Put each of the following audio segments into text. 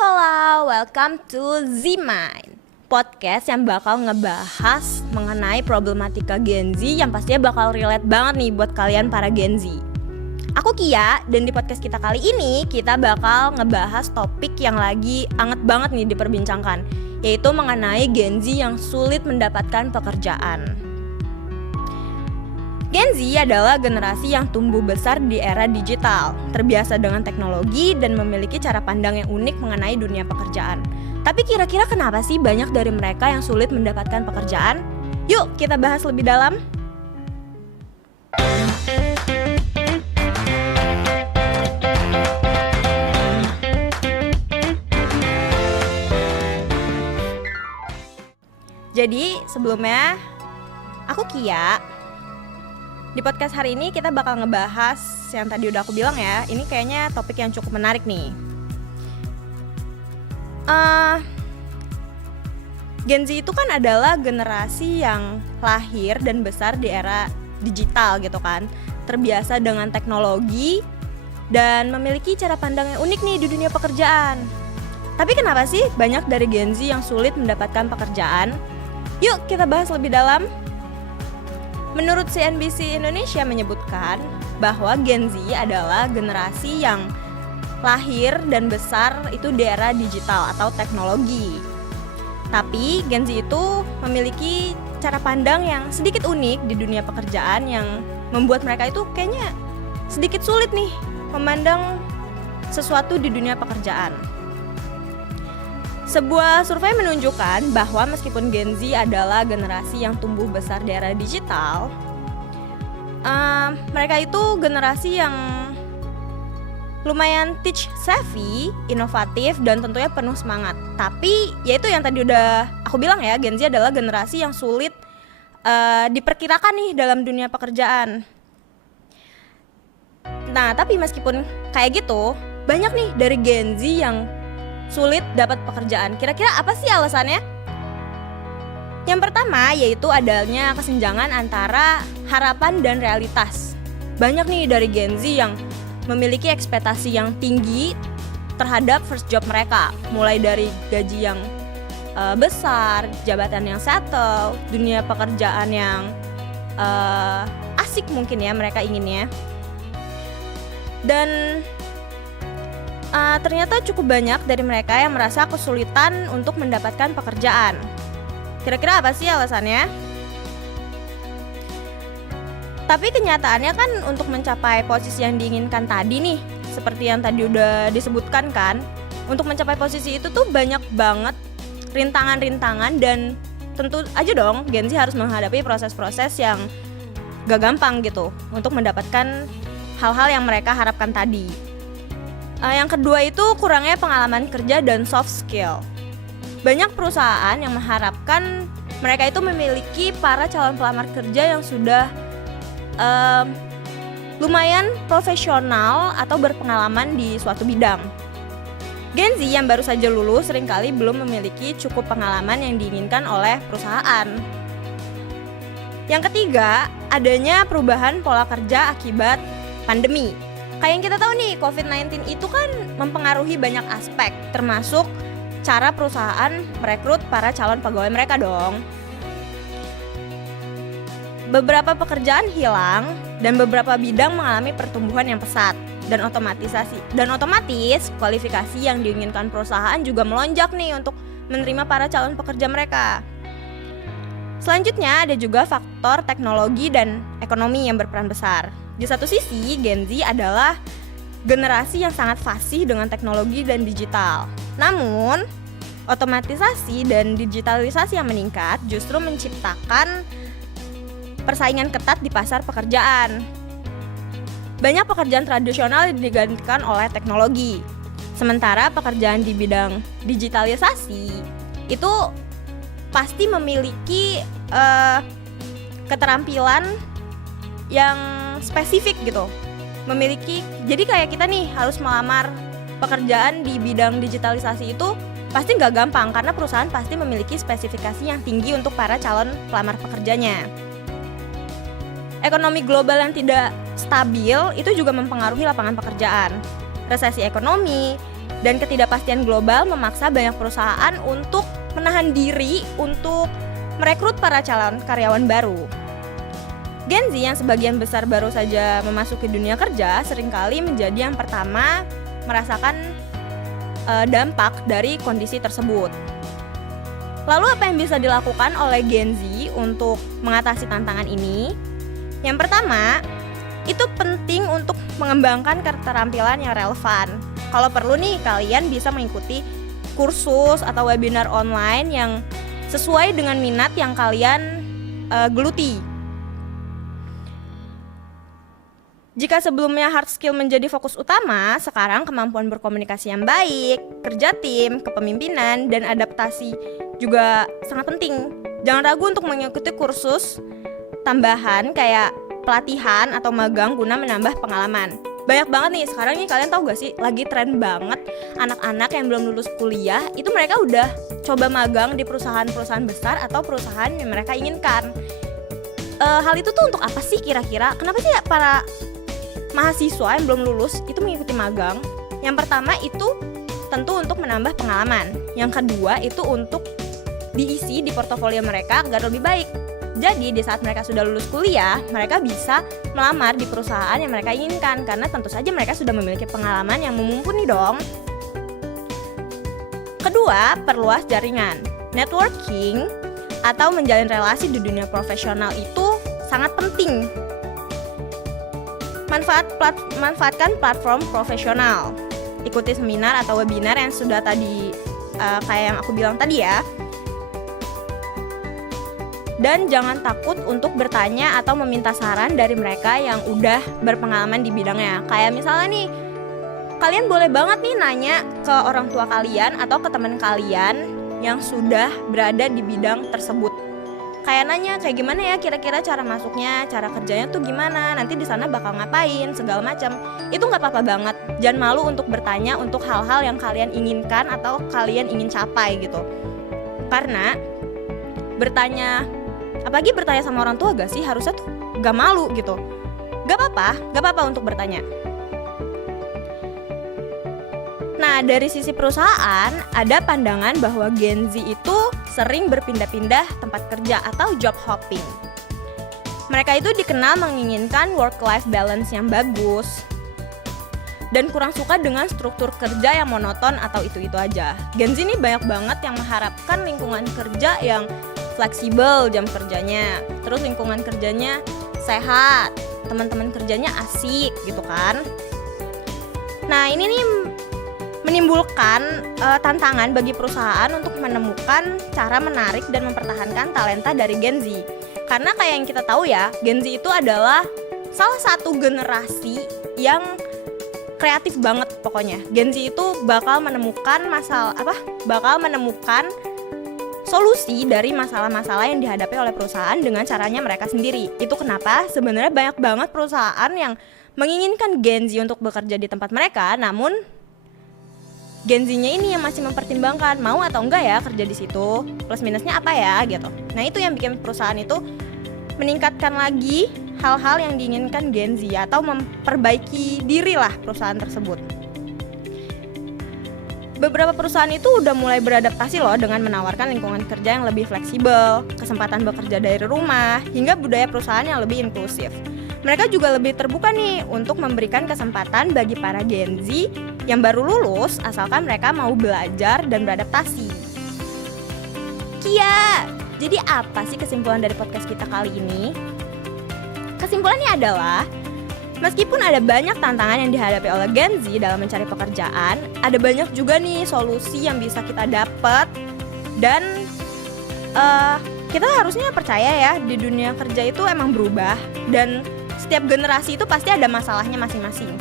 Halo, welcome to Z-Mind, podcast yang bakal ngebahas mengenai problematika Gen Z yang pastinya bakal relate banget nih buat kalian para Gen Z. Aku Kia, dan di podcast kita kali ini kita bakal ngebahas topik yang lagi anget banget nih diperbincangkan, yaitu mengenai Gen Z yang sulit mendapatkan pekerjaan. Gen Z adalah generasi yang tumbuh besar di era digital, terbiasa dengan teknologi dan memiliki cara pandang yang unik mengenai dunia pekerjaan. Tapi kira-kira kenapa sih banyak dari mereka yang sulit mendapatkan pekerjaan? Yuk kita bahas lebih dalam. Jadi sebelumnya, aku Kia. Di podcast hari ini kita bakal ngebahas yang tadi udah aku bilang ya. Ini kayaknya topik yang cukup menarik nih. Gen Z itu kan adalah generasi yang lahir dan besar di era digital gitu kan, terbiasa dengan teknologi dan memiliki cara pandang yang unik nih di dunia pekerjaan. Tapi kenapa sih banyak dari Gen Z yang sulit mendapatkan pekerjaan? Yuk kita bahas lebih dalam. Menurut CNBC Indonesia menyebutkan bahwa Gen Z adalah generasi yang lahir dan besar itu di era digital atau teknologi. Tapi Gen Z itu memiliki cara pandang yang sedikit unik di dunia pekerjaan yang membuat mereka itu kayaknya sedikit sulit nih memandang sesuatu di dunia pekerjaan. Sebuah survei menunjukkan bahwa meskipun Gen Z adalah generasi yang tumbuh besar di era digital, mereka itu generasi yang lumayan tech savvy, inovatif, dan tentunya penuh semangat. Tapi yaitu yang tadi udah aku bilang ya, Gen Z adalah generasi yang sulit diperkirakan nih dalam dunia pekerjaan. Nah, tapi meskipun kayak gitu, banyak nih dari Gen Z yang sulit dapat pekerjaan. Kira-kira apa sih alasannya? Yang pertama yaitu adanya kesenjangan antara harapan dan realitas. Banyak nih dari Gen Z yang memiliki ekspektasi yang tinggi terhadap first job mereka, mulai dari gaji yang besar, jabatan yang settle, dunia pekerjaan yang asik mungkin ya mereka inginnya. Dan ternyata cukup banyak dari mereka yang merasa kesulitan untuk mendapatkan pekerjaan. Kira-kira apa sih alasannya? Tapi kenyataannya kan untuk mencapai posisi yang diinginkan tadi nih, seperti yang tadi udah disebutkan kan, untuk mencapai posisi itu tuh banyak banget rintangan-rintangan, dan tentu aja dong Gen Z harus menghadapi proses-proses yang gak gampang gitu untuk mendapatkan hal-hal yang mereka harapkan tadi. Yang kedua itu kurangnya pengalaman kerja dan soft skill. Banyak perusahaan yang mengharapkan mereka itu memiliki para calon pelamar kerja yang sudah lumayan profesional atau berpengalaman di suatu bidang. Gen Z yang baru saja lulus seringkali belum memiliki cukup pengalaman yang diinginkan oleh perusahaan. Yang ketiga, adanya perubahan pola kerja akibat pandemi. Kayak yang kita tahu nih, COVID-19 itu kan mempengaruhi banyak aspek, termasuk cara perusahaan merekrut para calon pegawai mereka dong. Beberapa pekerjaan hilang dan beberapa bidang mengalami pertumbuhan yang pesat dan otomatis kualifikasi yang diinginkan perusahaan juga melonjak nih untuk menerima para calon pekerja mereka. Selanjutnya ada juga faktor teknologi dan ekonomi yang berperan besar. Di satu sisi, Gen Z adalah generasi yang sangat fasih dengan teknologi dan digital. Namun, otomatisasi dan digitalisasi yang meningkat justru menciptakan persaingan ketat di pasar pekerjaan. Banyak pekerjaan tradisional digantikan oleh teknologi. Sementara pekerjaan di bidang digitalisasi itu pasti memiliki keterampilan yang spesifik gitu. Jadi kayak kita nih harus melamar pekerjaan di bidang digitalisasi itu pasti nggak gampang, karena perusahaan pasti memiliki spesifikasi yang tinggi untuk para calon pelamar pekerjanya. Ekonomi global yang tidak stabil itu juga mempengaruhi lapangan pekerjaan. Resesi ekonomi, Dan ketidakpastian global memaksa banyak perusahaan untuk menahan diri untuk merekrut para calon karyawan baru. Gen Z yang sebagian besar baru saja memasuki dunia kerja seringkali menjadi yang pertama merasakan dampak dari kondisi tersebut. Lalu apa yang bisa dilakukan oleh Gen Z untuk mengatasi tantangan ini? Yang pertama, itu penting untuk mengembangkan keterampilan yang relevan. Kalau perlu nih, kalian bisa mengikuti kursus atau webinar online yang sesuai dengan minat yang kalian geluti. Jika sebelumnya hard skill menjadi fokus utama, sekarang kemampuan berkomunikasi yang baik, kerja tim, kepemimpinan, dan adaptasi juga sangat penting. Jangan ragu untuk mengikuti kursus tambahan kayak pelatihan atau magang guna menambah pengalaman. Banyak banget nih sekarang nih, kalian tahu gak sih, lagi tren banget anak-anak yang belum lulus kuliah itu mereka udah coba magang di perusahaan-perusahaan besar atau perusahaan yang mereka inginkan. Hal itu tuh untuk apa sih kira-kira? Kenapa sih para mahasiswa yang belum lulus itu mengikuti magang? Yang pertama itu tentu untuk menambah pengalaman. Yang kedua itu untuk diisi di portofolio mereka agar lebih baik. Jadi di saat mereka sudah lulus kuliah, mereka bisa melamar di perusahaan yang mereka inginkan karena tentu saja mereka sudah memiliki pengalaman yang mumpuni dong. Kedua, perluas jaringan. Networking atau menjalin relasi di dunia profesional itu sangat penting. Manfaatkan platform profesional. Ikuti seminar atau webinar yang sudah tadi kayak yang aku bilang tadi ya. Dan jangan takut untuk bertanya atau meminta saran dari mereka yang udah berpengalaman di bidangnya. Kayak misalnya nih, kalian boleh banget nih nanya ke orang tua kalian atau ke teman kalian yang sudah berada di bidang tersebut. Kayak nanya, kayak gimana ya kira-kira cara masuknya, cara kerjanya tuh gimana, nanti di sana bakal ngapain, segala macam. Itu nggak apa-apa banget. Jangan malu untuk bertanya untuk hal-hal yang kalian inginkan atau kalian ingin capai gitu. Karena bertanya, apalagi bertanya sama orang tua gak sih, harusnya tuh gak malu gitu. Gak apa-apa untuk bertanya. Nah, dari sisi perusahaan, ada pandangan bahwa Gen Z itu sering berpindah-pindah tempat kerja atau job hopping. Mereka itu dikenal menginginkan work-life balance yang bagus dan kurang suka dengan struktur kerja yang monoton atau itu-itu aja. Gen Z ini banyak banget yang mengharapkan lingkungan kerja yang fleksibel jam kerjanya, terus lingkungan kerjanya sehat, teman-teman kerjanya asik gitu kan. Nah, ini nih menimbulkan tantangan bagi perusahaan untuk menemukan cara menarik dan mempertahankan talenta dari Gen Z. Karena kayak yang kita tahu ya, Gen Z itu adalah salah satu generasi yang kreatif banget pokoknya. Gen Z itu bakal menemukan solusi dari masalah-masalah yang dihadapi oleh perusahaan dengan caranya mereka sendiri. Itu kenapa sebenarnya banyak banget perusahaan yang menginginkan Gen Z untuk bekerja di tempat mereka, namun Gen Z-nya ini yang masih mempertimbangkan mau atau enggak ya kerja di situ, plus minusnya apa ya gitu. Nah, itu yang bikin perusahaan itu meningkatkan lagi hal-hal yang diinginkan Gen Z atau memperbaiki diri lah perusahaan tersebut. Beberapa perusahaan itu udah mulai beradaptasi loh dengan menawarkan lingkungan kerja yang lebih fleksibel, kesempatan bekerja dari rumah, hingga budaya perusahaan yang lebih inklusif. Mereka juga lebih terbuka nih untuk memberikan kesempatan bagi para Gen Z yang baru lulus asalkan mereka mau belajar dan beradaptasi. Kia, jadi apa sih kesimpulan dari podcast kita kali ini? Kesimpulannya adalah, meskipun ada banyak tantangan yang dihadapi oleh Gen Z dalam mencari pekerjaan, ada banyak juga nih solusi yang bisa kita dapat. Dan kita harusnya percaya ya, di dunia kerja itu emang berubah. Dan setiap generasi itu pasti ada masalahnya masing-masing.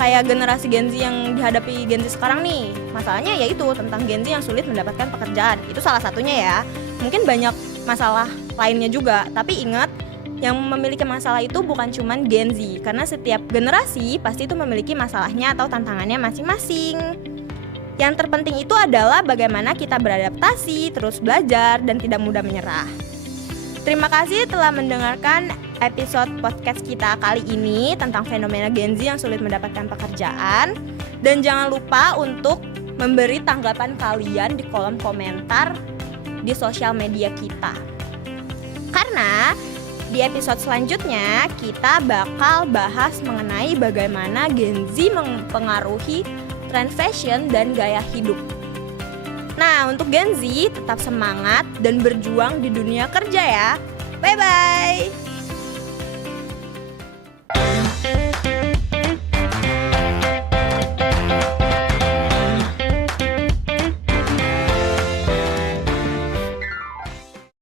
Kayak generasi Gen Z yang dihadapi Gen Z sekarang nih, masalahnya yaitu tentang Gen Z yang sulit mendapatkan pekerjaan. Itu salah satunya ya. Mungkin banyak masalah lainnya juga, tapi ingat, yang memiliki masalah itu bukan cuma Gen Z, karena setiap generasi pasti itu memiliki masalahnya atau tantangannya masing-masing. Yang terpenting itu adalah bagaimana kita beradaptasi, terus belajar, dan tidak mudah menyerah. Terima kasih telah mendengarkan episode podcast kita kali ini tentang fenomena Gen Z yang sulit mendapatkan pekerjaan. Dan jangan lupa untuk memberi tanggapan kalian di kolom komentar di sosial media kita. Karena di episode selanjutnya kita bakal bahas mengenai bagaimana Gen Z mempengaruhi tren fashion dan gaya hidup. Nah, untuk Gen Z tetap semangat dan berjuang di dunia kerja ya. Bye-bye.